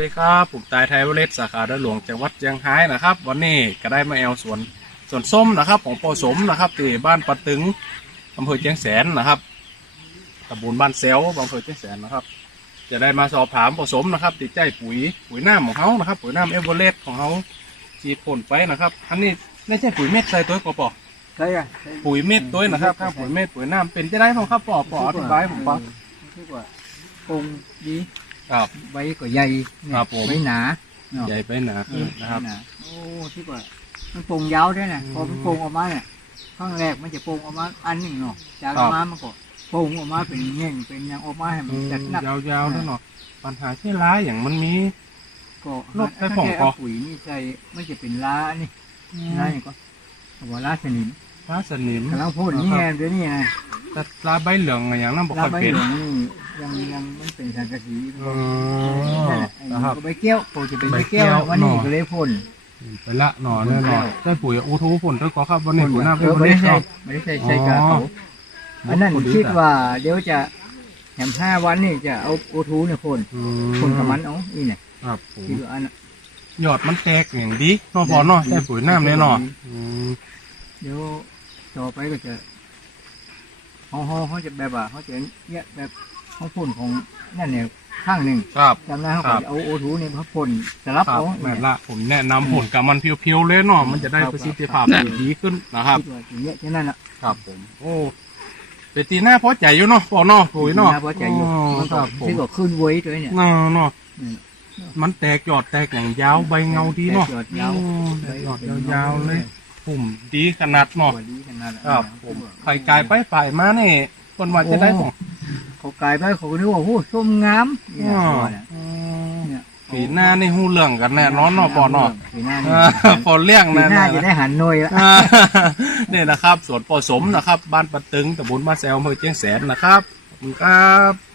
สวัสดีครับผมตายไทยวเลสสาขาดอยหลวงจังหวัดเชียงรายนะครับ วันนี้ก็ได้มาแอลสวนสวนส้มนะครับ ของปอสมนะครับที่บ้านปะตึงอำเภอเชียงแสนนะครับตำบลบ้านเซลอำเภอเชียงแสนนะครับ จะได้มาสอบถามปอสมนะครับ ติดใจปุ๋ยปุ๋ยน้ำของเขานะครับ ปุ๋ยน้ำเอเวอเรสต์ของเขาฉีดพ่นไปนะครับอันนี้ไม่ใช่ปุ๋ยเม็ดใส่ตัวกปอใช่อะปุ๋ยเม็ดตัวนะครับถ้าปุ๋ยเม็ดปุ๋ยน้ำเป็นจะได้ของครับปอปออธิบายให้ผมฟังที่ว่าปรุงดี ครับ ใบก็ใหญ่เนี่ยครับผม ใบหนาเนาะใหญ่ไปหนาขึ้นนะครับใบหาโอ้ที่ว่ามันปรุงยาวด้วยนะพอมันปรุงออกมาเนี่ยข้างแรกมันจะปรุงออกมาอันหนึ่งเนาะจากออกมามันก็ปรุงออกมาเป็นเง่งเป็นอย่างออกมาให้มันจัดหนักยาวๆแล้วเนาะปัญหาเชื้อราอย่างมันมี ก็ลดไปผ่องถ้าแค่พอเอาปุ๋ยนี่ใส่มันจะเป็นล้านี่ล้าอย่างก็หัวล้าสนิมฟ้าสนิมกำลังพูดนี่ไงเดี๋ยวนี้ไงแต่ลาใบเหลืองอะไรอย่างนั้นบอกล้าค่อยใบเป็น เหลืองนี่ ยังยังมันเป็นสังกะสีอ๋อนั่นแหละไอ้นะครับก็ใบเกี้ยวโปรจะเป็นใบใบเกี้เกี้ยยวววันนี้เนาะก็เลยพ่นไปละหน่อแน่นอนได้ปุ๋ยอูทูผลด้วยก็ครับวันนี้ปุ๋ยน้ำเอเป็นอคนไม่เล็ได้กใช่เนาะไม่ได้ใช่ใช่กาอ๋อเขาอันนั้นคิดว่าเดี๋ยวจะแถมห้าวันนี่จะเอาโอทูเนี่ยพ่นอืมพ่นกับมันเอานี่เนี่ยครับผมคิดว่าอันนั้นยอดมันแตกอย่างดีเนอพอเนาะได้ปุ๋ยน้ำแน่นอนอืมเดี๋ยวต่อไปก็จะเขาเขาเขาจะแบบว่าเขาจะเนี่ยแบบ เขาพ่นของนั่นเนี่ยข้างหนึ่งครับ จำได้เขาครัก็บจะเอาโอทูเนี่ยมาพ่นสลับครับเอาแม่เนี่ยละผมแนะนำผลกับมันเพียวๆเลยเนาะมันจะได้ประสิทธิภาพที่ดีขึ้นนะครับคิดว่าอย่างเงี้ยแค่นั้นแหละครับผม โอ้เป็นตีหน้าพอใจอยู่เนาะพอเนาะปุ๋ยเนาะพอใจอยู่มันคก็รับผมที่ก็ขึ้นไว้ด้วยเนี่ย เนาะเนาะอืม มันแตกยอดแตกอย่างยาวใบเงาดีเนาะแตกยอดยาวอืมแตกยอดยาวๆเลยผมดีขนาดเนาะตัวดีขนาดนั้นครับผมไข่กายไปฝ่ายมาเนี่ยคนว่าจะได้ของ เขากลายไปเขาก็นึกว่าโอ้ส้มงามเนี่ยอ๋อตัวเนี่ยอืมเนี่ยปีหน้านี่หูเรื่องกันแน่นอนเนาะปอเนาะปีหน้านี่อ่าพอเลี้ยงปีนะหน้าจะได้หันหน่วยละอ่าเนี่ยนะครับสวนปอสมนะครับ บ้านปะตึงตำบลบ้านแซวอำเภอเชียงแสนนะครับขอบคุณครับ